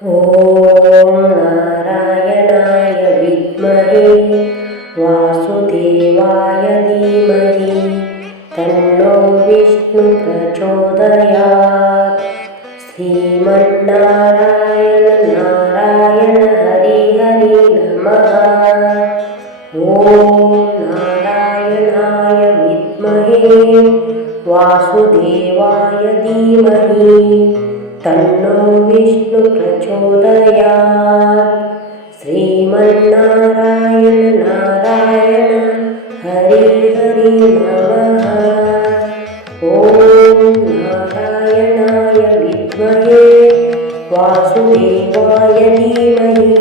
ॐ नारायणाय विद्महे वासुदेवाय धीमहि तन्नो विष्णु प्रचोदयात्। श्रीमन्नारायण नारायण हरि हरि नमः। ॐ नारायणाय विद्महे वासुदेवाय धीमहि तन्नो विष्णु प्रचोदयात्। श्रीमन्नारायण नारायण हरि हरि नमः। ॐ नारायणाय विद्महे वासुदेवाय धीमहि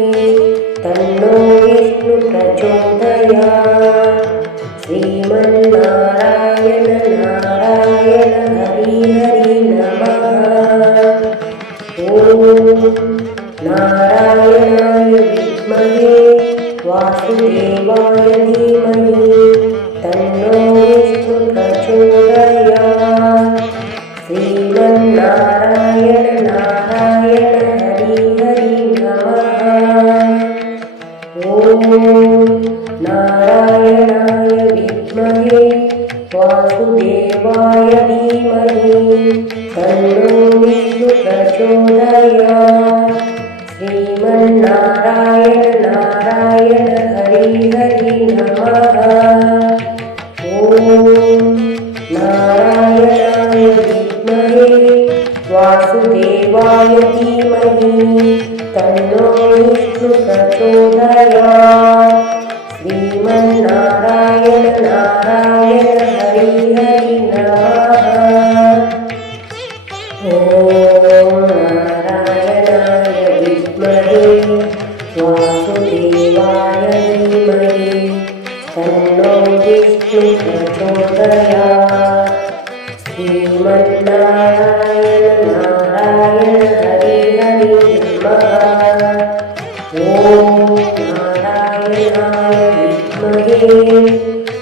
तन्नो विष्णु प्रचोदयात्। श्रीमन्नारायण नारायण हरि हरि नमः। ॐ नारायणाय विद्महे वासुदेवाय धीमहि तन्नो विष्णु प्रचोदयात्। श्रीमन्नारायण नारायण हरि हरि नमः। ॐ नारायणाय विद्महे वासुदेवाय धीमहि तन्नो विष्णु प्रचोदयात्। श्रीमन्नारायण नारायण हरि हरि नमः। ॐ नारायणाय विद्महे वासुदेवाय धीमहि तन्नो विष्णु प्रचोदयात्। श्रीमन्नारायण नारायण हरि हरि नमः। ॐ नारायणाय विद्महे वासुदेवाय धीमहि तन्नो विष्णु प्रचोदयात्। श्रीमन्नारायण नारायण हरि हरि नमः। ॐ नारायणाय विद्महे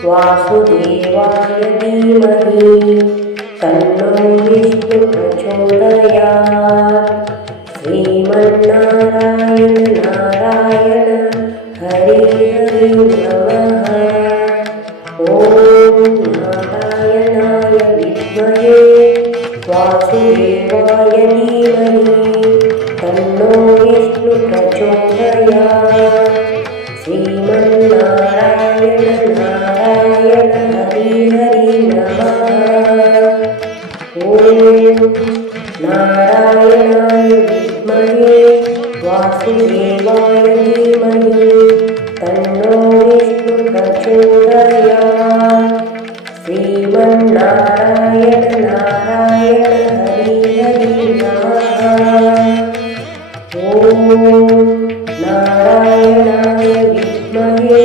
वासुदेवाय धीमहि तन्नो विष्णु प्रचोदयात्। श्रीमन्नारायण नारायण हरि हरि नमः। ॐ नारायणाय विद्महे वासुदेवाय धीमहि तन्नो विष्णु प्रचोदयात्। श्रीमन्नारायण नारायण हरि हरि नमः। ॐ नारायणाय विद्महे वासुदेवाय धीमहि तन्नो विष्णु प्रचोदयात्। श्रीमन्नारायण नारायण हरि हरि नमः। ॐ नारायणाय विद्महे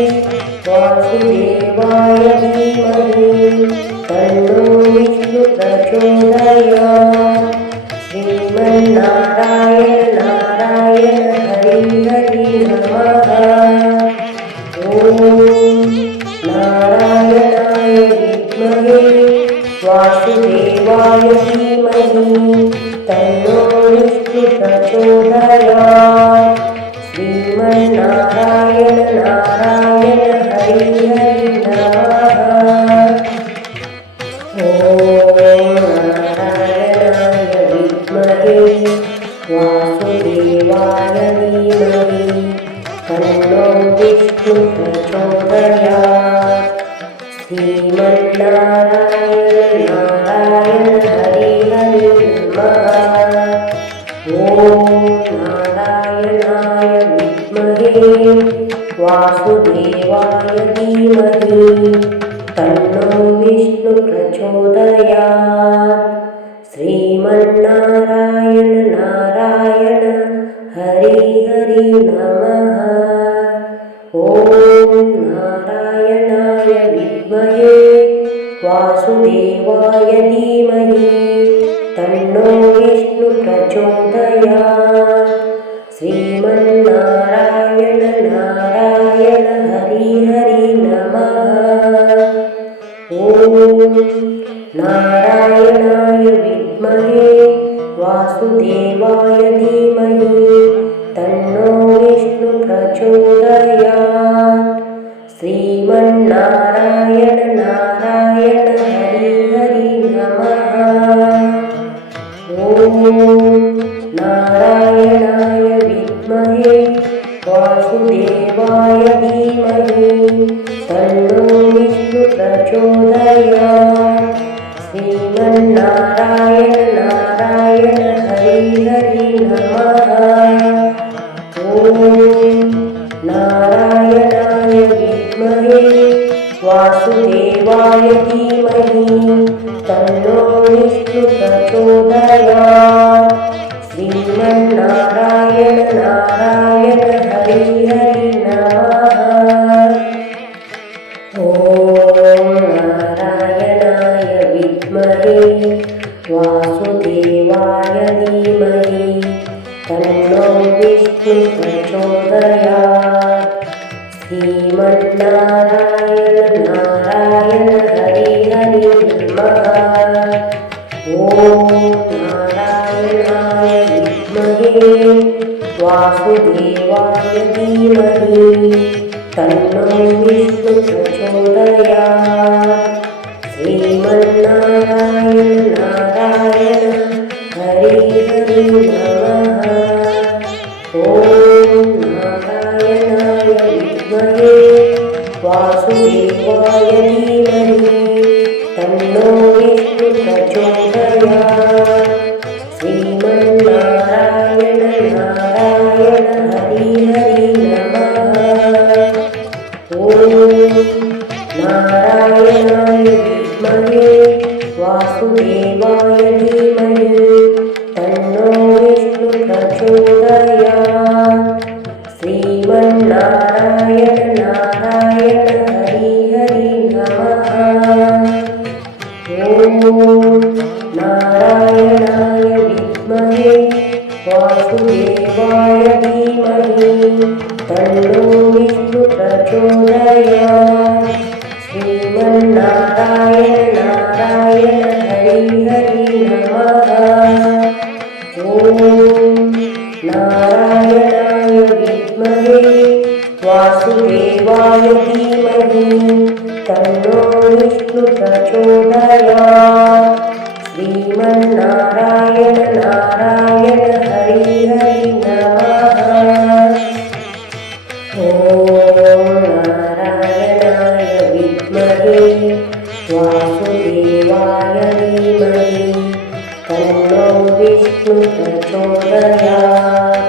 वासुदेवाय धीमहि तन्नो विष्णु प्रचोदयात्। श्रीमन्नारायण नारायण हरि हरि नमः। ॐ नारायणाय विद्महे वासुदेवाय धीमहि तन्नो विष्णु प्रचोदयात्। श्रीमन्नारायण नारायण हरि हरि नमः। ॐ नारायणाय विद्महे वासुदेवाय धीमहि तन्नो विष्णु प्रचोदयात्। श्रीमन्नारायण नारायण हरि हरि नमः। ॐ नारायणाय विद्महे वासुदेवाय धीमहि तन्नो विष्णु प्रचोदयात्। श्रीमन्नारायण नारायण हरि हरि नमः। ॐ नारायणाय विद्महे वासुदेवाय धीमहि तन्नो विष्णु प्रचोदयात्। श्रीमन्नारायण नारायण हरि हरि नमः। ॐ नारायणाय विद्महे वासुदेवाय धीमहि प्रचोदयात् श्रीमन्नारायण नारायण हरि हरि नमः। ॐ नारायणाय विद्महे वासुदेवाय धीमहि तन्नो विष्णु प्रचोदयात् श्रीमन्नारायण नारायण हरि हरि नमः। ॐ नारायणाय विद्महे वासुदेवाय धीमहि तन्नो विष्णु प्रचोदयात् श्रीमन्नारायण नारायण हरि हरि नमः। ॐ नारायणाय विद्महे वासुदेवाय धीमहि तन्नो विष्णु प्रचोदयात् श्रीमन्नारायण नारायण हरि हरि नमः। ॐ नारायणाय विद्महे वासुदेवाय धीमहि तन्नो विष्णु प्रचोदयात् श्रीमन्नारायण नारायण हरि हरि नमः। ॐ नारायणाय विद्महे वासुदेवाय धीमहि तन्नो विष्णु प्रचोदयात् श्रीमन्नारायण नारायण हरि हरि नमः। ॐ नारायणाय विद्महे वासुदेवाय धीमहि तन्नो विष्णु प्रचोदयात् श्रीमन्नारायण नारायण हरि हरि नमः। ॐ नारायणाय विद्महे वासुदेवाय धीमहि तन्नो विष्णु प्रचोदयात् श्रीमन्नारायण नारायण हरि हरि नमः। ॐ नारायणाय विद्महे वासुदेवाय धीमहि तन्नो विष्णु प्रचोदयात् श्रीमन्नारायण नारायण हरि हरि नमः। ॐ नारायणाय विद्महे वासुदेवाय धीमहि तन्नो विष्णु प्रचोदयात्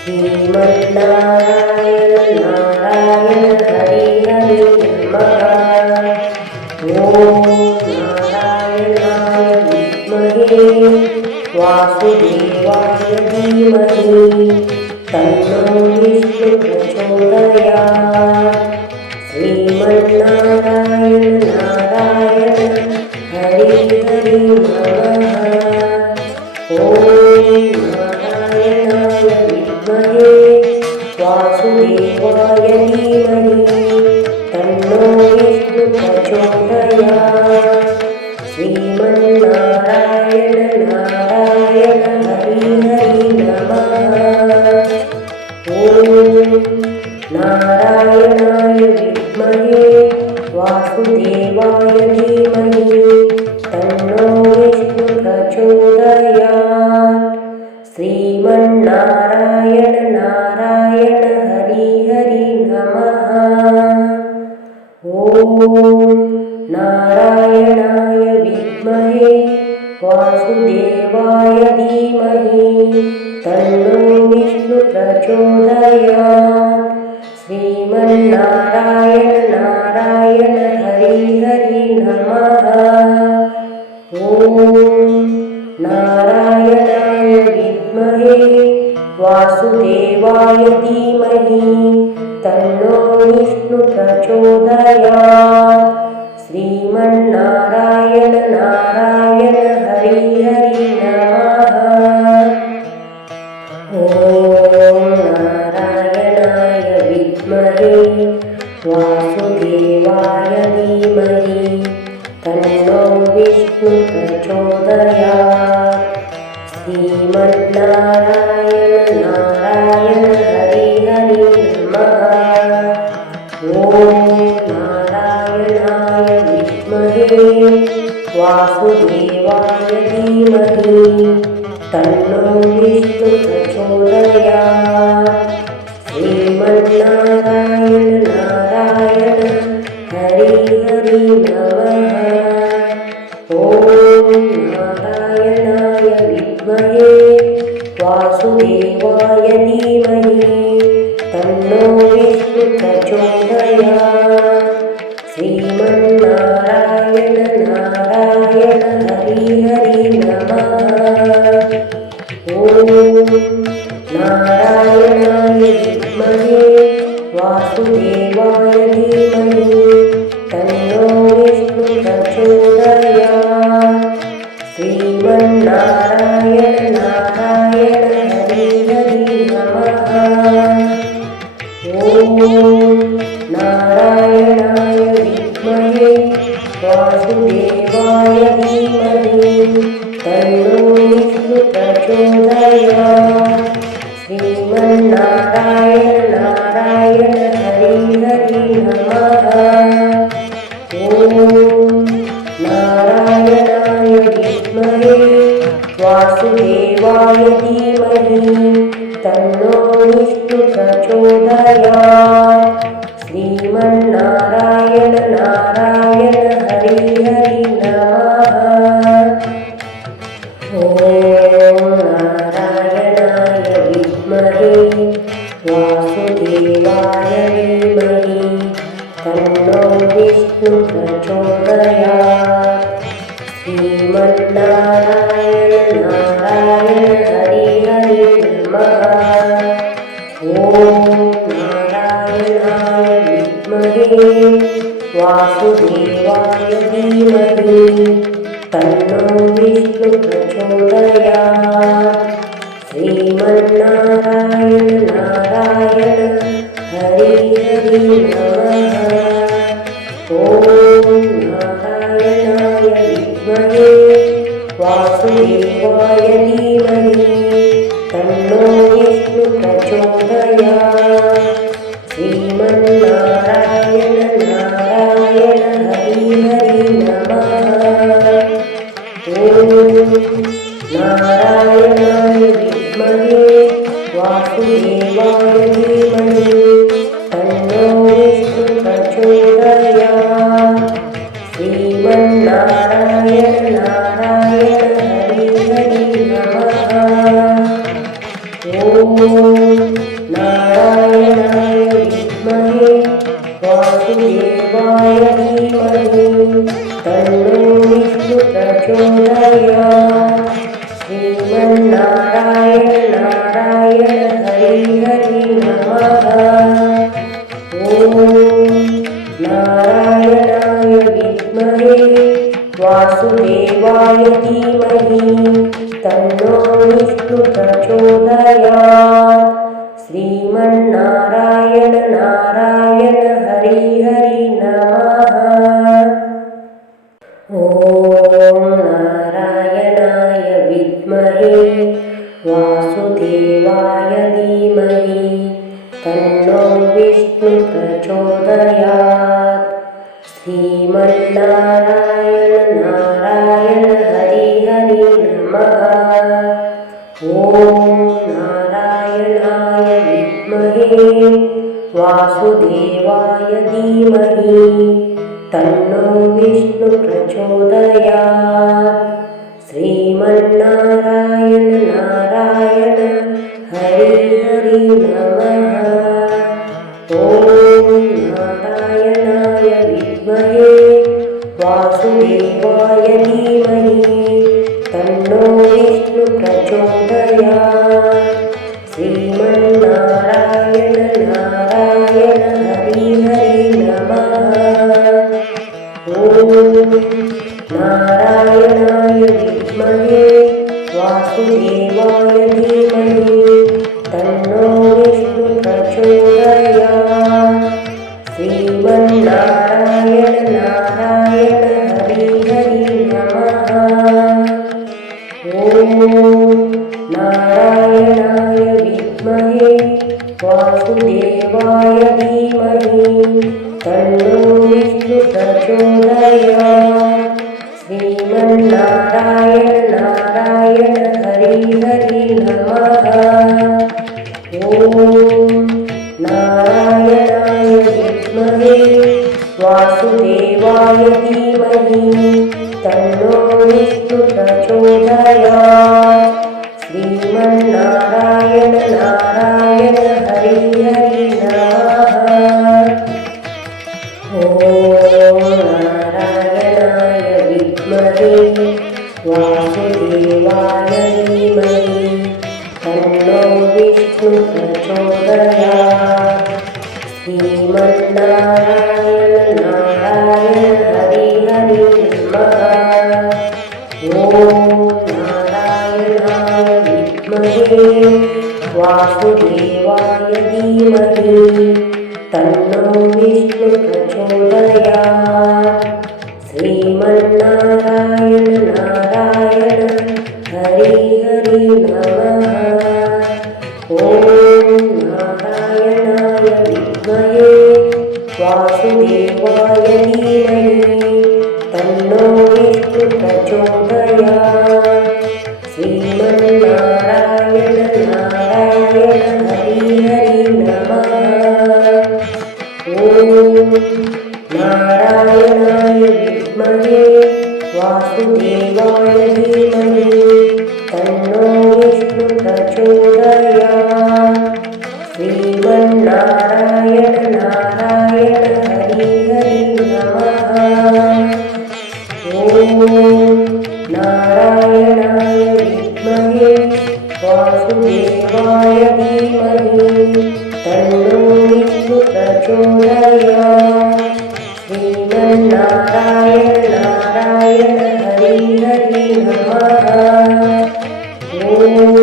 श्रीमन्नारायण नारायण हरि हरि नमः। ॐ नारायणाय विद्महे वासुदेवाय धीमहि तन्नो विष्णु प्रचोदयात् श्रीमन्नारायण नारायण हरि हरि नमः। ॐ नारायणाय विद्महे वासुदेवाय धीमहि तन्नो विष्णु प्रचोदयात् श्रीमन्नारायण नारायण हरि हरि नमः। ॐ नारायणाय विद्महे वासुदेवाय धीमहि तन्नो विष्णु प्रचोदयात् श्रीमन्नारायण नारायण हरि हरि नमः। ॐ नारायणाय विद्महे वासुदेवाय धीमहि तन्नो विष्णु प्रचोदयात् श्रीमन्नारायण नारायण हरि हरि नमः। ॐ नारायणाय विद्महे वासुदेवाय धीमहि तन्नो विष्णु प्रचोदयात् श्रीमन्नारायण नारायण हरि हरि नमः। ॐ नारायणाय विद्महे वासुदेवाय धीमहि तन्नो विष्णु प्रचोदयात् श्रीमन्नारायण नारायण हरि हरि वासुदेवाय धीमहि तन्नो विष्णु प्रचोदयात् श्रीमन्नारायण नारायण हरि हरि नमः। ॐ नारायणाय विद्महे वासुदेवाय धीमहि तन्नो विष्णु प्रचोदयात् श्रीमन्नारायण नारायण हरि हरि नमः। ॐ नारायणाय विद्महे वासुदेवाय धीमहि तन्नो विष्णु प्रचोदयात् श्रीमन्नारायण नारायण हरि हरि नमः। ॐ नारायणाय विद्महे वासुदेवाय धीमहि तन्नो विष्णु प्रचोदयात् श्रीमन्नारायण नारायण हरि हरि नमः। ॐ नारायणाय विद्महे वासुदेवाय धीमहि तन्नो विष्णु प्रचोदयात् श्रीमन्नारायण नारायण हरि हरि नमः। ॐ नारायणाय विद्महे वासुदेवाय धीमहि तन्नो विष्णु प्रचोदयात् श्रीमन्नारायण नारायण हरि हरि नमः। ॐ नारायणाय विद्महे वासुदेवाय धीमहि तन्नो विष्णु प्रचोदयात् श्रीमन्नारायण नारायण हरि हरि नमः। ॐ नारायणाय विद्महे वासुदेवाय धीमहि तन्नो विष्णु प्रचोदयात् श्रीमन्नारायण नारायण हरि हरि नमः। ॐ नारायणाय विद्महे वासुदेवाय धीमहि तन्नो विष्णु प्रचोदयात् श्रीमन्नारायण नारायण हरि हरि नमः। ॐ नारायणाय विद्महे वासुदेवाय धीमहि तन्नो विष्णु प्रचोदयात् श्रीमन्नारायण नारायण हरि हरि नमः। ॐ नारायणाय विद्महे वासुदेवाय धीमहि तन्नो विष्णु प्रचोदयात् श्रीमन्नारायण नारायण हरि हरि नमः। ॐ नारायणाय विद्महे वासुदेवाय धीमहि तन्नो विष्णु प्रचोदयात् श्रीमन्नारायण नारायण हरि हरि नमः। ॐ नारायणाय विद्महे वासुदेवाय धीमहि तन्नो विष्णु प्रचोदयात् श्रीमन्नारायण नारायण हरि हरि नमः। ॐ नारायणाय विद्महे वासुदेवाय धीमहि तन्नो विष्णु प्रचोदयात् श्रीमन्नारायण नारायण हरि हरि नमः। ॐ नारायणाय विद्महे वासुदेवाय धीमहि तन्नो विष्णु प्रचोदयात् श्रीमन्नारायण नारायण हरि हरि नमः। ॐ नारायणाय विद्महे वासुदेवाय धीमहि तन्नो विष्णु प्रचोदयात् श्रीमन्नारायण नारायण हरि हरि नमः। ॐ नारायणाय विद्महे वासुदेवाय धीमहि तन्नो विष्णुः प्रचोदयात्। श्रीमन्नारायण नारायण हरि हरि नमः। ॐ नारायणाय विद्महे वासुदेवाय धीमहि तन्नो विष्णुः प्रचोदयात्। श्रीमन्नारायण नारायण हरि हरि नमः। ॐ नारायणाय विद्महे वासुदेवाय धीमहि तन्नो विष्णुः प्रचोदयात्। श्रीमन्नारायण नारायण हरि हरि नमः। ॐ नारायणाय विद्महे वासुदेवाय धीमहि तन्नो विष्णुः प्रचोदयात्। श्रीमन्नारायण नारायण हरि हरि नमः। ॐ नारायणाय विद्महे वासुदेवाय धीमहि तन्नो विष्णुः प्रचोदयात्। श्रीमन्नारायण नारायण हरि हरि नमः। ॐ नारायणाय विद्महे वासुदेवाय धीमहि तन्नो विष्णुः प्रचोदयात्। श्रीमन्नारायण नारायण हरि हरि नमः। ॐ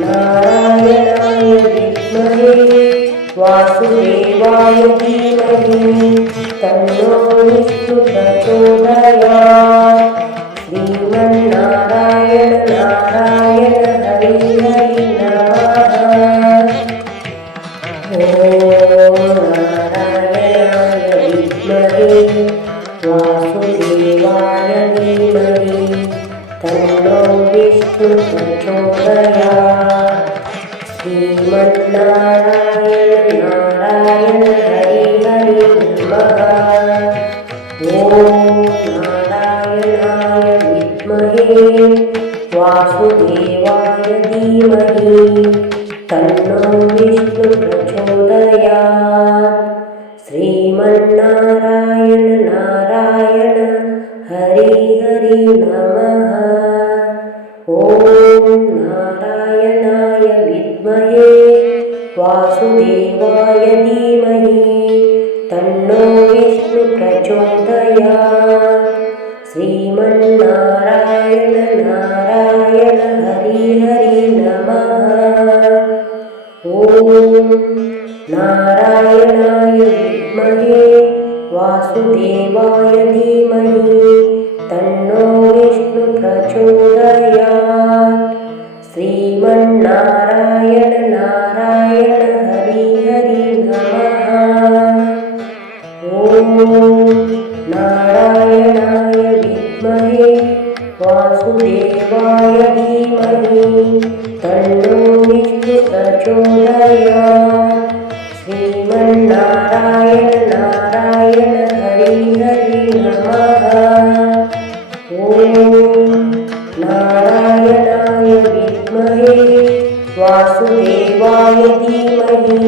नारायणाय विद्महे वासुदेवाय धीमहि तन्नो विष्णुः प्रचोदयात्। श्रीमन्नारायण नारायण हरि हरि नमः। ॐ नारायणाय विद्महे वासुदेवाय धीमहि तन्नो विष्णुः प्रचोदयात्। श्रीमन्नारायण नारायण हरि हरि नमः। ॐ नारायणाय विद्महे वासुदेवाय धीमहि तन्नो विष्णुः प्रचोदयात्। श्रीमन्नारायण नारायण हरि हरि नमः। ॐ नारायणाय विद्महे वासुदेवाय धीमहि तन्नो विष्णुः प्रचोदयात्। श्रीमन्नारायण नारायण हरि हरि नमः। ॐ नारायणाय विद्महे वासुदेवाय धीमहि तन्नो विष्णुः प्रचोदयात्। श्रीमन्नारायण नारायण हरि हरि नमः। ॐ नारायणाय विद्महे वासुदेवाय धीमहि तन्नो विष्णुः प्रचोदयात्। श्रीमन्नारायण नारायण हरि हरि नमः। ॐ नारायणाय विद्महे वासुदेवाय धीमहि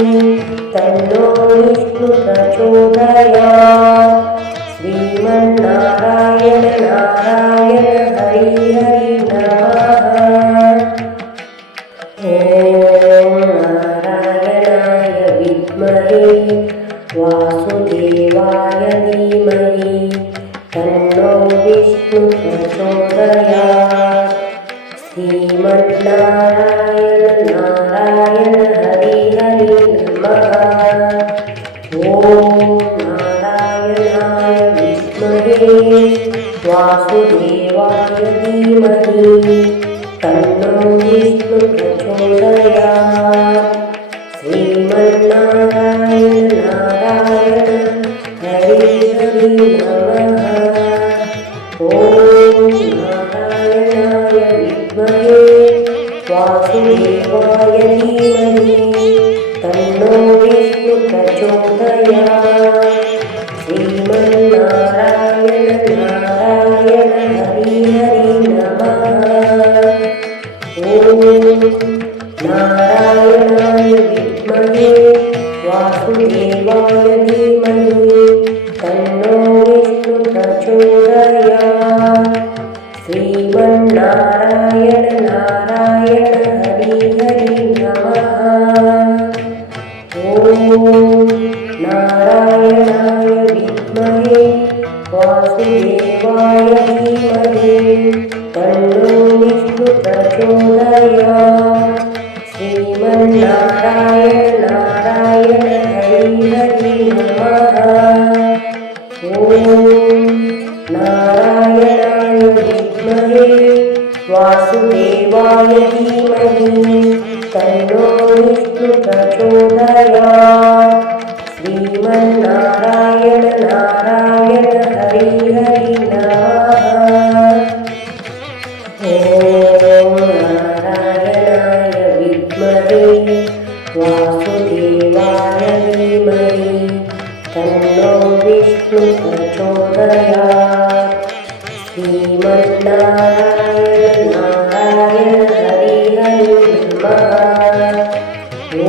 तन्नो विष्णुः प्रचोदयात्। श्रीमन्नारायण नारायण हरि हरि नमः। ॐ नारायणाय विद्महे वासुदेवाय धीमहि तन्नो विष्णुः प्रचोदयात्। श्रीमन्नारायण नारायण हरि हरि नमः। ॐ नारायणाय विद्महे वासुदेवाय धीमहि तन्नो विष्णुः प्रचोदयात्। श्रीमन्नारायण नारायण हरि हरि नमः। ॐ वासुदेवाय धीमहि तन्नो विष्णु प्रचोदयात् श्रीमन्नारायण नारायण हरि हरि नमः ॐ नारायणाय विद्महे वासुदेवाय धीमहि तन्नो विष्णु प्रचोदयात् श्रीमन्नारायण नारायण हरि हरि नमः ॐ नारायणाय विद्महे वासुदेवाय धीमहि तन्नो विष्णु प्रचोदयात् श्रीमन्नारायण नारायण हरि हरि नमः ॐ नारायणाय विद्महे वासुदेवाय धीमहि तन्नो विष्णु प्रचोदयात् श्रीमन्नारायण नारायण हरि हरि नमः ॐ नारायणाय विद्महे वासुदेवाय धीमहि तन्नो विष्णु प्रचोदयात् श्रीमन्नारायण नारायण हरि हरि नमः ॐ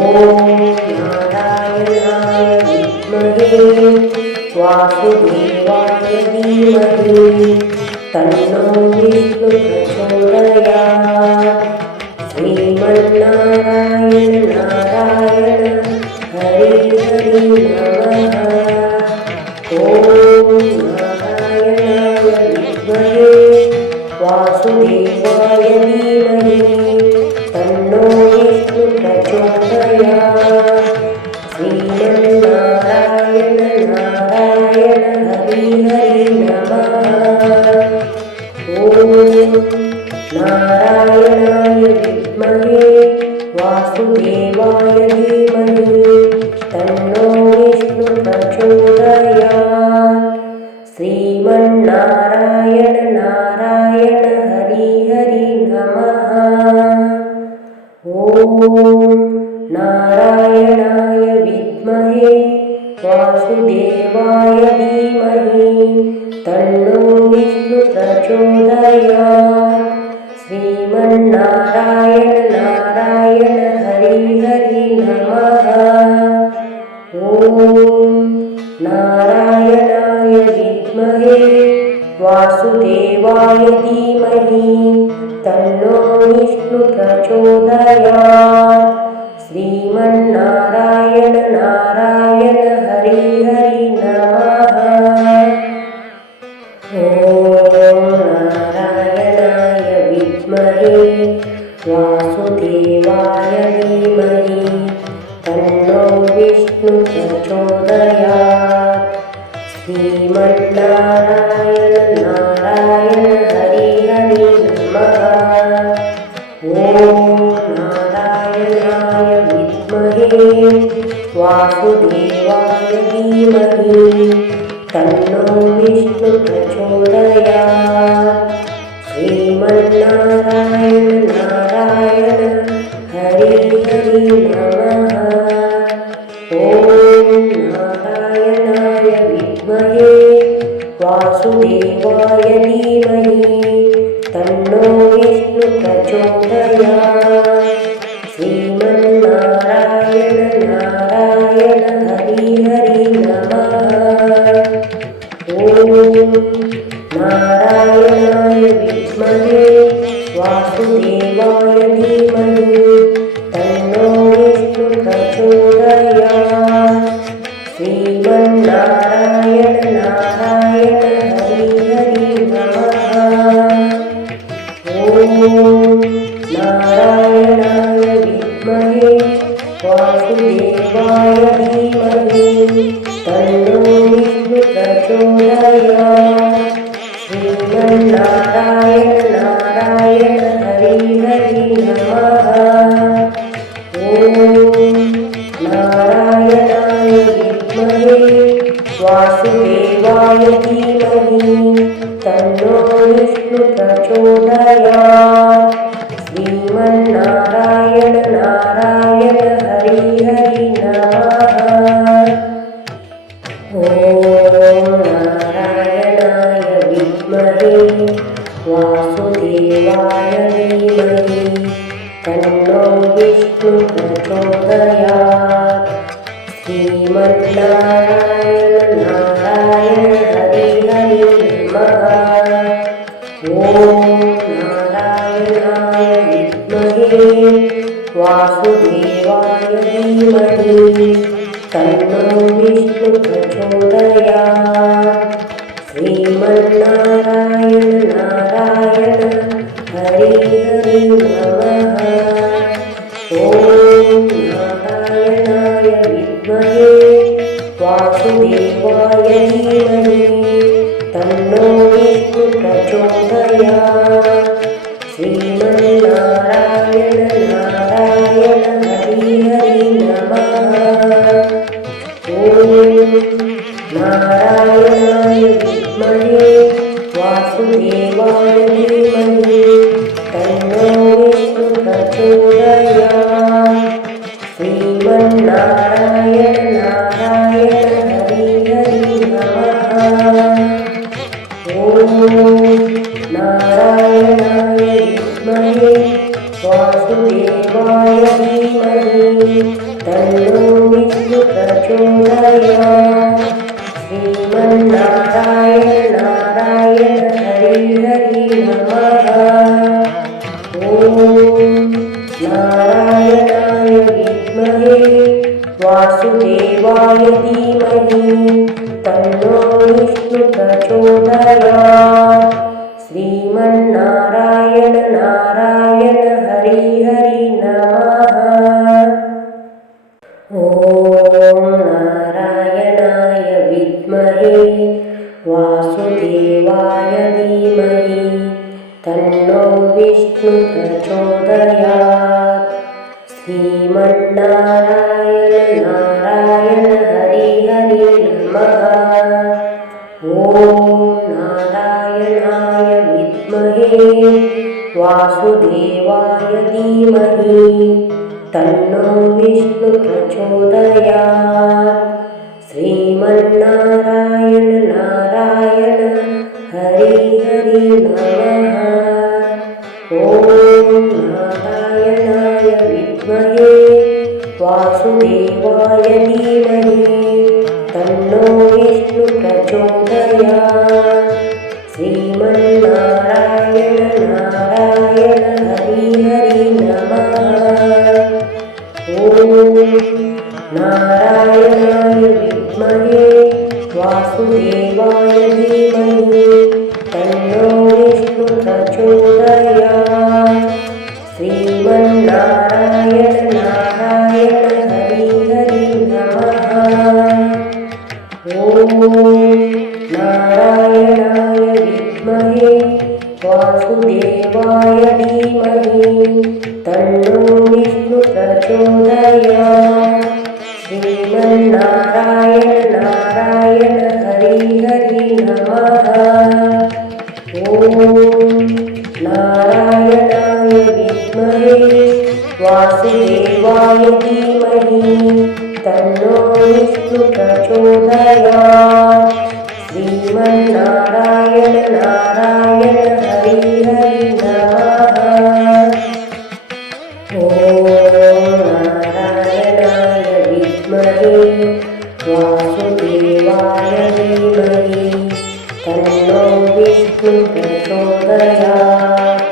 नारायणाय विद्महे वासुदेवाय धीमहि तन्नो विष्णु प्रचोदयात् श्रीमन्नारायण नारायण हरि हरि नमः ॐ नारायणाय विद्महे वासुदेवाय धीमहि तन्नो विष्णु प्रचोदयात् श्रीमन्नारायण नारायण हरि हरि नमः ॐ नारायणाय विद्महे वासुदेवाय धीमहि तन्नो विष्णु प्रचोदयात् श्रीमन्नारायण नारायण हरि हरि नमः ॐ नारायणाय विद्महे वासुदेवाय धीमहि तन्नो विष्णु प्रचोदयात् श्रीमन्नारायण नारायण हरि हरि नमः ॐ नारायणाय विद्महे वासुदेवाय धीमहि तन्नो विष्णु प्रचोदयात् श्रीमन्नारायण नारायण हरि हरि नमः ॐ नारायणाय विद्महे वासुदेवाय धीमहि तन्नो विष्णु प्रचोदयात् श्रीमन्नारायण नारायण हरि हरि नमः ॐ नारायणाय विद्महे वासुदेवाय धीमहि तन्नो विष्णु प्रचोदयात् श्रीमन्नारायण नारायण हरि हरि नमः ॐ नारायणाय विद्महे वासुदेवाय धीमहि तन्नो विष्णु प्रचोदयात् श्रीमन्नारायण नारायण हरि हरि नमः ॐ नारायणाय विद्महे वासुदेवाय धीमहि तन्नो विष्णु प्रचोदयात् श्रीमन्नारायण नारायण हरि हरि नमः ॐ नारायणाय विद्महे वासुदेवाय धीमहि तन्नो विष्णु प्रचोदयात् श्रीमन्नारायण नारायण हरि हरि नमः ॐ नारायणाय विद्महे वासुदेवाय धीमहि तन्नो विष्णु प्रचोदयात् श्रीमन्नारायण नारायण नारायण हरि हरि नमः। ॐ नारायणाय विद्महे वासुदेवाय धीमहि तन्नो विष्णु प्रचोदयात्। श्रीमन्नारायण नारायण हरि हरि नमः। ॐ नारायणाय विद्महे वासुदेवाय धीमहि तन्नो विष्णु प्रचोदयात्। श्रीमन्नारायण नारायण हरि हरि नमः। ॐ नारायणाय विद्महे वासुदेवाय धीमहि तन्नो विष्णु प्रचोदयात्। श्रीमन्नारायण नारायण हरि हरि नमः। ॐ नारायणाय विद्महे वासुदेवाय धीमहि तन्नो विष्णु प्रचोदयात्। श्रीमन्नारायण नारायण हरि हरि नमः। ॐ नारायणाय विद्महे वासुदेवाय धीमहि तन्नो विष्णु प्रचोदयात्। श्रीमन्नारायण नारायण हरि हरि नमः। ॐ नारायणाय विद्महे वासुदेवाय धीमहि तन्नो विष्णु प्रचोदयात्। श्रीमन्नारायण नारायण हरि हरि नमः। ॐ नारायणाय विद्महे वासुदेवाय धीमहि तन्नो विष्णु प्रचोदयात्। श्रीमन्नारायण नारायण हरि हरि नमः। ॐ नारायणाय विद्महे वासुदेवाय धीमहि तन्नो विष्णु प्रचोदयात्। श्रीमन्नारायण नारायण हरि हरि नमः। ॐ नारायणाय विद्महे वासुदेवाय धीमहि तन्नो विष्णु प्रचोदयात्। श्रीमन्नारायण नारायण हरि हरि नमः। ॐ नारायणाय विद्महे वासुदेवाय धीमहि तन्नो विष्णु प्रचोदयात्। श्रीमन्नारायण नारायण हरि हरि नमः। ॐ नारायणाय विद्महे वासुदेवाय धीमहि तन्नो विष्णु प्रचोदयात्। श्रीमन्नारायण नारायण हरि हरि नमः। ॐ नारायणाय विद्महे वासुदेवाय धीमहि तन्नो विष्णु प्रचोदयात्। श्रीमन्नारायण नारायण हरि हरि नमः। ॐ नारायणाय विद्महे वासुदेवाय धीमहि तन्नो विष्णु प्रचोदयात्।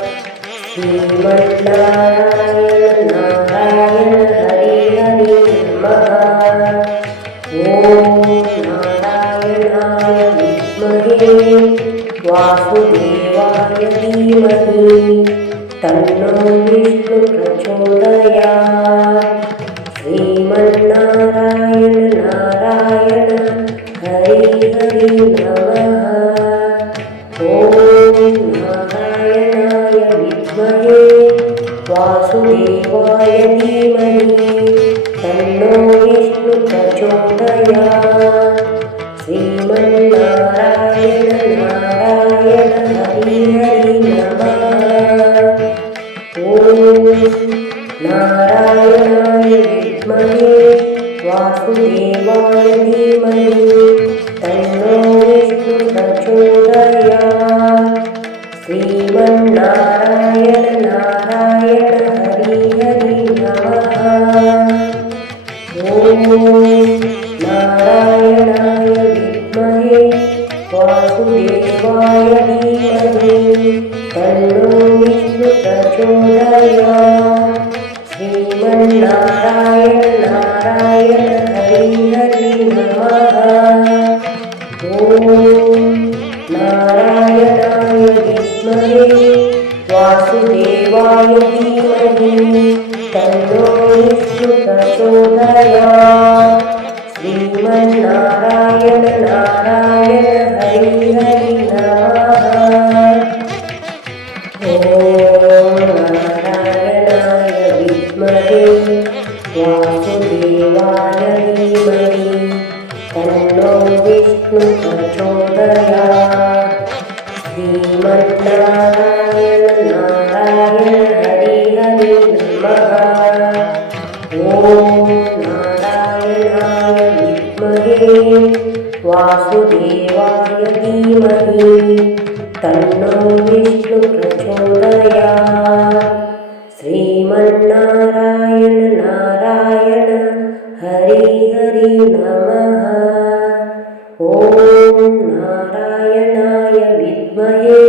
श्रीमन्नारायण नारायण हरि हरि नमः। ॐ नारायणाय विद्महे वासुदेवाय धीमहि तन्नो विष्णु प्रचोदयात्। श्रीमन्नारायण नारायण हरि हरि नमः। ॐ नारायणाय विद्महे वासुदेवाय धीमहि तन्नो विष्णु प्रचोदयात्। श्रीमन्नारायण नारायण हरि हरि नमः। ॐ नारायणाय विद्महे वासुदेवाय धीमहि तन्नो विष्णुः प्रचोदयात् श्रीमन्नारायण नारायण हरि हरि नमः। ॐ नारायणाय विद्महे वासुदेवाय धीमहि तन्नो विष्णुः प्रचोदयात् श्रीमन्नारायण नारायण हरि हरि नमः। ॐ नारायणाय विद्महे वासुदेवाय धीमहि तन्नो विष्णुः प्रचोदयात् श्रीमन्नारायण नारायण हरि हरि नमः। ॐ नारायणाय विद्महे वासुदेवाय धीमहि तन्नो विष्णुः प्रचोदयात् श्रीमन्नारायण नारायण हरि हरि नमः। ॐ नारायणाय विद्महे वासुदेवाय धीमहि तन्नो विष्णुः प्रचोदयात् श्रीमन्नारायण नारायण हरि हरि नमः। ॐ नारायणाय विद्महे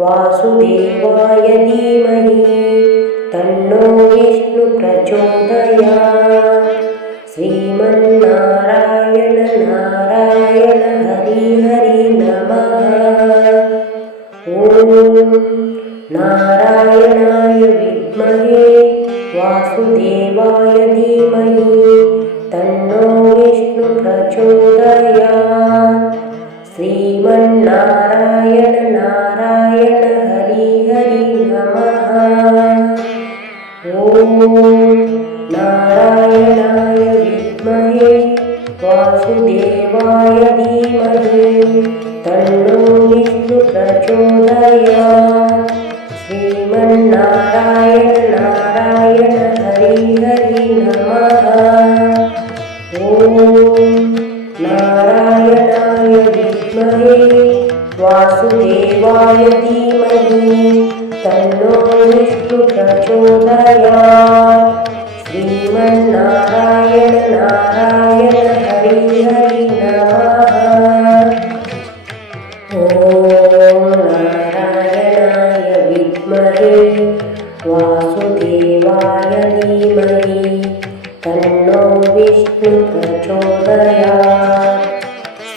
वासुदेवाय धीमहि तन्नो विष्णुः प्रचोदयात् श्रीमन्नारायण नारायण हरि हरि नमः। ॐ नारायणाय विद्महे वासुदेवाय धीमहि तन्नो विष्णुः प्रचोदयात् श्रीमन्नारायण नारायण हरि हरि नमः। ॐ नारायणाय विद्महे वासुदेवाय धीमहि तन्नो विष्णुः प्रचोदयात् श्रीमन्नारायण नारायण हरि हरि नमः। ॐ नारायणाय विद्महे वासुदेवाय धीमहि तन्नो विष्णुः प्रचोदयात् श्रीमन्नारायण नारायण हरि हरि नमः। ॐ नारायणाय विद्महे वासुदेवाय धीमहि तन्नो विष्णुः प्रचोदयात्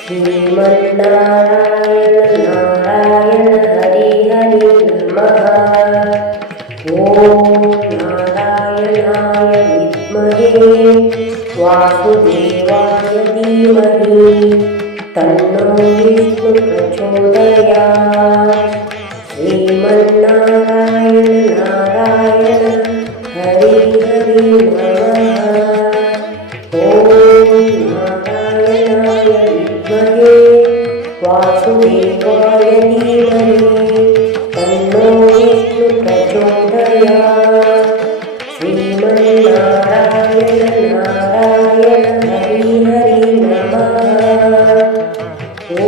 श्रीमन्नारायण नारायण हरि हरि नमः। ॐ नारायणाय विद्महे वासुदेवाय धीमहि तन्नो विष्णुः प्रचोदयात् श्रीमन्नारायण नारायण हरि हरि नमः। ॐ नारायणाय विद्महे वासुदेवाय धीमहि तन्नो विष्णुः प्रचोदयात् श्रीमन्नारायण नारायण हरि हरि नमः। ॐ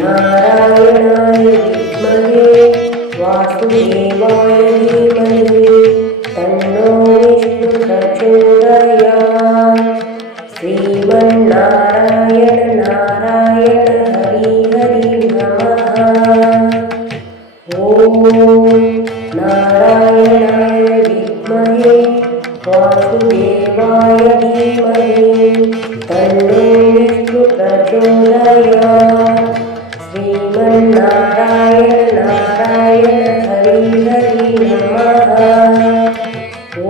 नारायणाय विद्महे वासुदेवाय धीमहि तन्नो विष्णुः प्रचोदयात् श्रीमन्नारायण नारायण हरि हरि नमः। ॐ नारायणाय विद्महे वासुदेवाय धीमहि तन्नो विष्णुः प्रचोदयात् श्रीमन्नारायण नारायण हरि हरि नमः। ॐ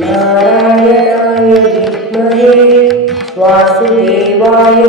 नारायणाय विद्महे वासुदेवाय